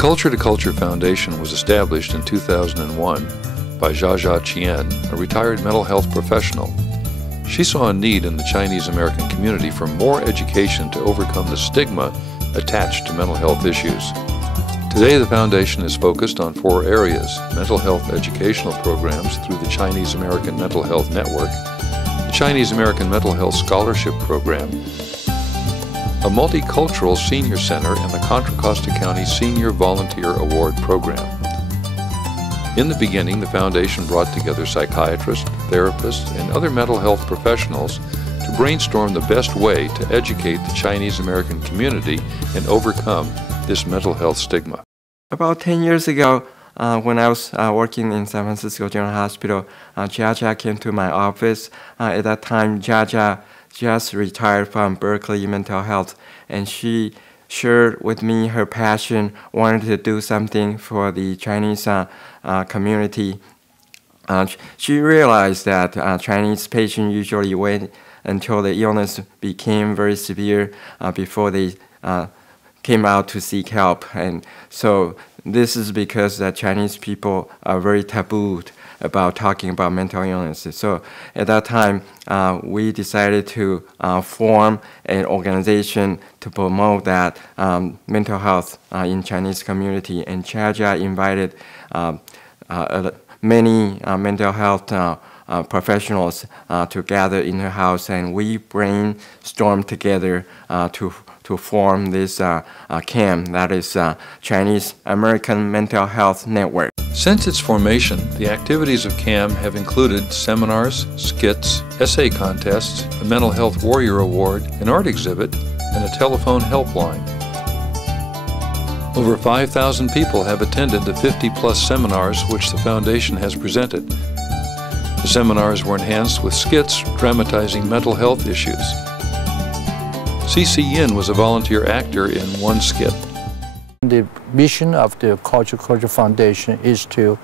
Culture to Culture Foundation was established in 2001 by Chia-Chia Chen, a retired mental health professional. She saw a need in the Chinese American community for more education to overcome the stigma attached to mental health issues. Today, the foundation is focused on 4 areas: mental health educational programs through the Chinese American Mental Health Network, the Chinese American Mental Health Scholarship Program, a multicultural senior center, and the Contra Costa County Senior Volunteer Award Program. In the beginning, the foundation brought together psychiatrists, therapists, and other mental health professionals to brainstorm the best way to educate the Chinese American community and overcome this mental health stigma. About 10 years ago, when I was working in San Francisco General Hospital, Chia-Chia came to my office. At that time, Chia-Chia just retired from Berkeley Mental Health, and she shared with me her passion, wanted to do something for the Chinese community. She realized that Chinese patients usually wait until the illness became very severe before they came out to seek help. And so this is because the Chinese people are very tabooed about talking about mental illnesses. So at that time, we decided to form an organization to promote that mental health in Chinese community. And Chia-Chia invited many mental health professionals to gather in her house, and we brainstormed together to form this CAM, that is Chinese American Mental Health Network. Since its formation, the activities of CAM have included seminars, skits, essay contests, a Mental Health Warrior Award, an art exhibit, and a telephone helpline. Over 5,000 people have attended the 50-plus seminars which the foundation has presented. The seminars were enhanced with skits dramatizing mental health issues. C.C. Yin was a volunteer actor in one skit. The mission of the Culture to Culture Foundation is to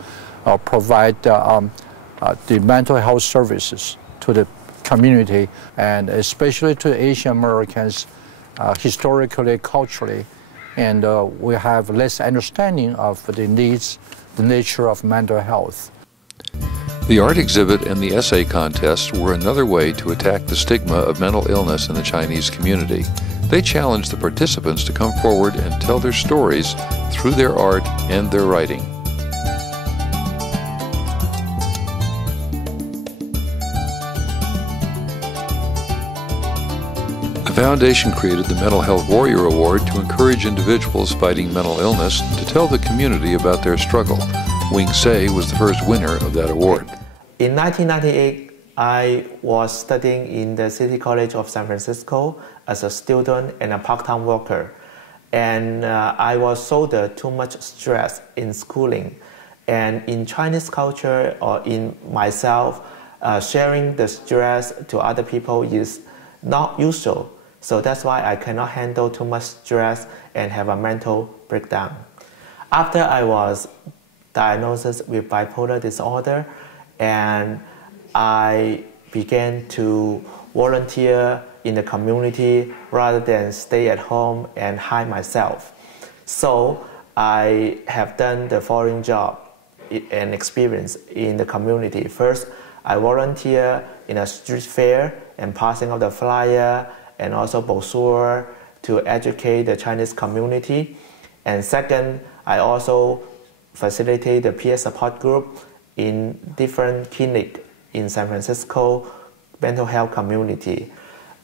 provide the mental health services to the community, and especially to Asian Americans, historically, culturally, and we have less understanding of the needs, the nature of mental health. The art exhibit and the essay contest were another way to attack the stigma of mental illness in the Chinese community. They challenged the participants to come forward and tell their stories through their art and their writing. The foundation created the Mental Health Warrior Award to encourage individuals fighting mental illness to tell the community about their struggle. Wing Sei was the first winner of that award. In 1998, I was studying in the City College of San Francisco as a student and a part-time worker. And I was under too much stress in schooling. And in Chinese culture or in myself, sharing the stress to other people is not usual. So that's why I cannot handle too much stress and have a mental breakdown. After I was diagnosed with bipolar disorder, and I began to volunteer in the community rather than stay at home and hide myself. So I have done the following job and experience in the community. First, I volunteer in a street fair and passing out the flyer and also brochure to educate the Chinese community. And second, I also facilitate the peer support group in different clinics in San Francisco mental health community.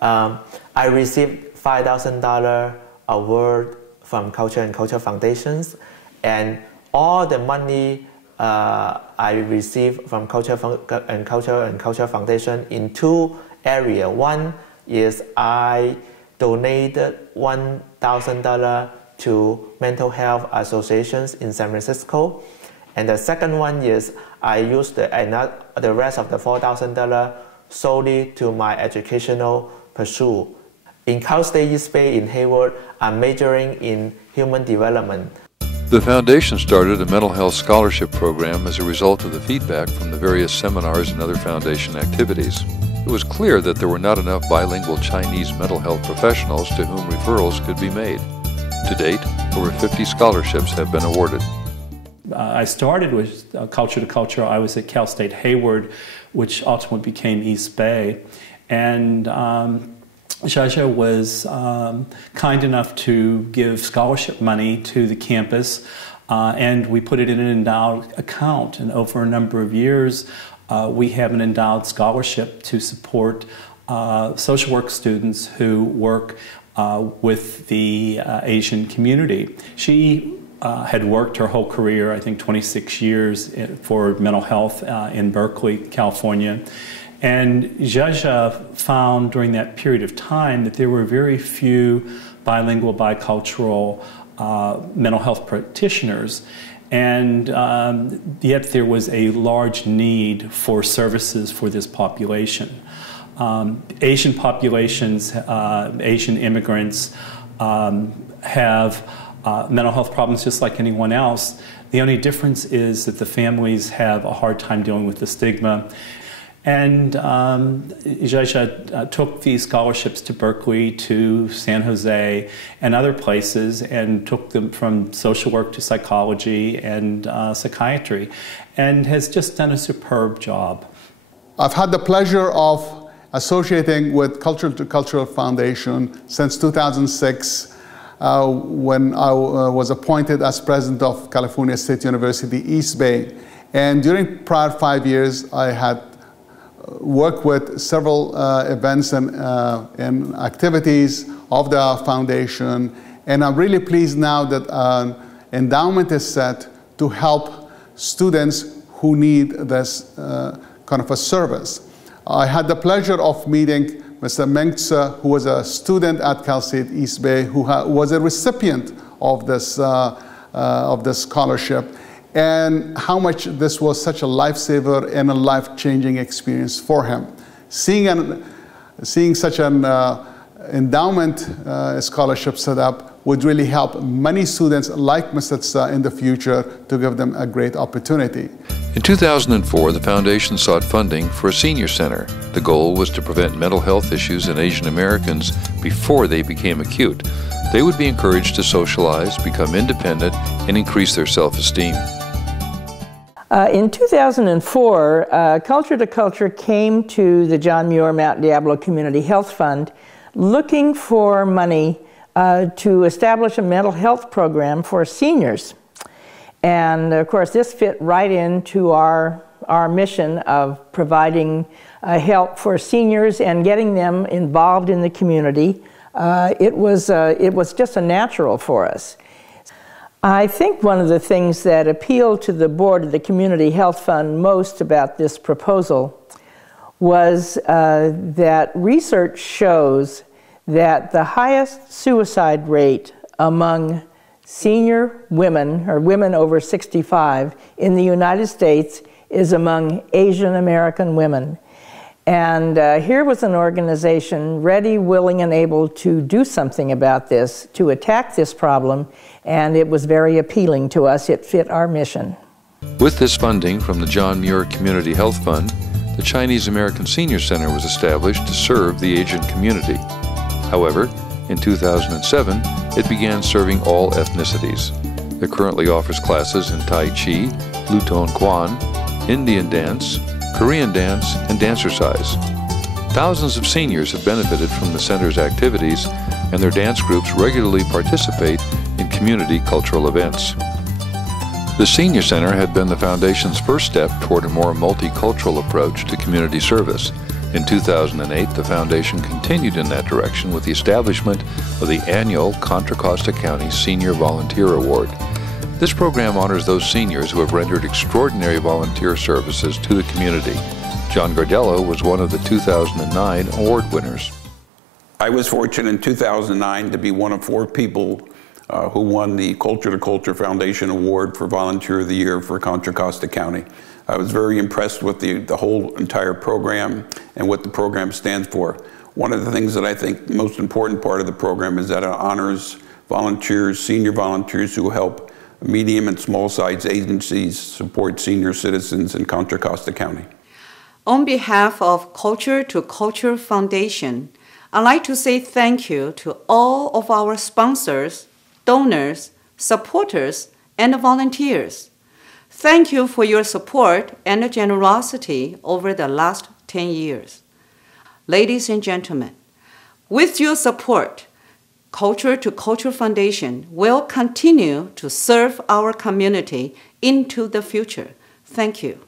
I received $5,000 award from Culture and Culture Foundations, and all the money I received from Culture and Culture Foundation in 2 areas. One is I donated $1,000 to mental health associations in San Francisco. And the second one is I used the rest of the $4,000 solely to my educational pursuit. In Cal State East Bay in Hayward, I'm majoring in human development. The foundation started a mental health scholarship program as a result of the feedback from the various seminars and other foundation activities. It was clear that there were not enough bilingual Chinese mental health professionals to whom referrals could be made. To date, over 50 scholarships have been awarded. I started with Culture to Culture. I was at Cal State Hayward, which ultimately became East Bay. And Chia-Chia was kind enough to give scholarship money to the campus, and we put it in an endowed account. And over a number of years, we have an endowed scholarship to support social work students who work with the Asian community. She had worked her whole career, I think 26 years, for mental health in Berkeley, California. And Chia-Chia found during that period of time that there were very few bilingual, bicultural mental health practitioners. And yet there was a large need for services for this population. Asian populations, Asian immigrants have mental health problems just like anyone else. The only difference is that the families have a hard time dealing with the stigma. And Chia-Chia took these scholarships to Berkeley, to San Jose, and other places, and took them from social work to psychology and psychiatry, and has just done a superb job. I've had the pleasure of associating with Culture to Culture Foundation since 2006, when I was appointed as president of California State University, East Bay. And during prior 5 years, I had worked with several events and activities of the foundation. And I'm really pleased now that an endowment is set to help students who need this kind of a service. I had the pleasure of meeting Mr. Meng Tse, who was a student at Cal State East Bay, who was a recipient of this scholarship, and how much this was such a lifesaver and a life-changing experience for him. Seeing such an endowment scholarship set up would really help many students like Mr. Tse in the future, to give them a great opportunity. In 2004, the foundation sought funding for a senior center. The goal was to prevent mental health issues in Asian Americans before they became acute. They would be encouraged to socialize, become independent, and increase their self-esteem. In 2004, Culture to Culture came to the John Muir Mount Diablo Community Health Fund looking for money to establish a mental health program for seniors. And of course, this fit right into our mission of providing help for seniors and getting them involved in the community. It was just a natural for us. I think one of the things that appealed to the board of the Community Health Fund most about this proposal was that research shows that the highest suicide rate among senior women, or women over 65, in the United States is among Asian American women. And here was an organization ready, willing, and able to do something about this, to attack this problem, and it was very appealing to us. It fit our mission. With this funding from the John Muir Community Health Fund, the Chinese American Senior Center was established to serve the Asian community. However, in 2007, it began serving all ethnicities. It currently offers classes in Tai Chi, Luton Quan, Indian dance, Korean dance, and dancercise. Thousands of seniors have benefited from the center's activities, and their dance groups regularly participate in community cultural events. The Senior Center had been the Foundation's first step toward a more multicultural approach to community service. In 2008, the Foundation continued in that direction with the establishment of the annual Contra Costa County Senior Volunteer Award. This program honors those seniors who have rendered extraordinary volunteer services to the community. John Gardello was one of the 2009 award winners. I was fortunate in 2009 to be one of 4 people who won the Culture to Culture Foundation Award for Volunteer of the Year for Contra Costa County. I was very impressed with the whole entire program and what the program stands for. One of the things that I think the most important part of the program is that it honors volunteers, senior volunteers who help medium and small-sized agencies support senior citizens in Contra Costa County. On behalf of Culture to Culture Foundation, I'd like to say thank you to all of our sponsors, donors, supporters, and volunteers. Thank you for your support and generosity over the last 10 years. Ladies and gentlemen, with your support, Culture to Culture Foundation will continue to serve our community into the future. Thank you.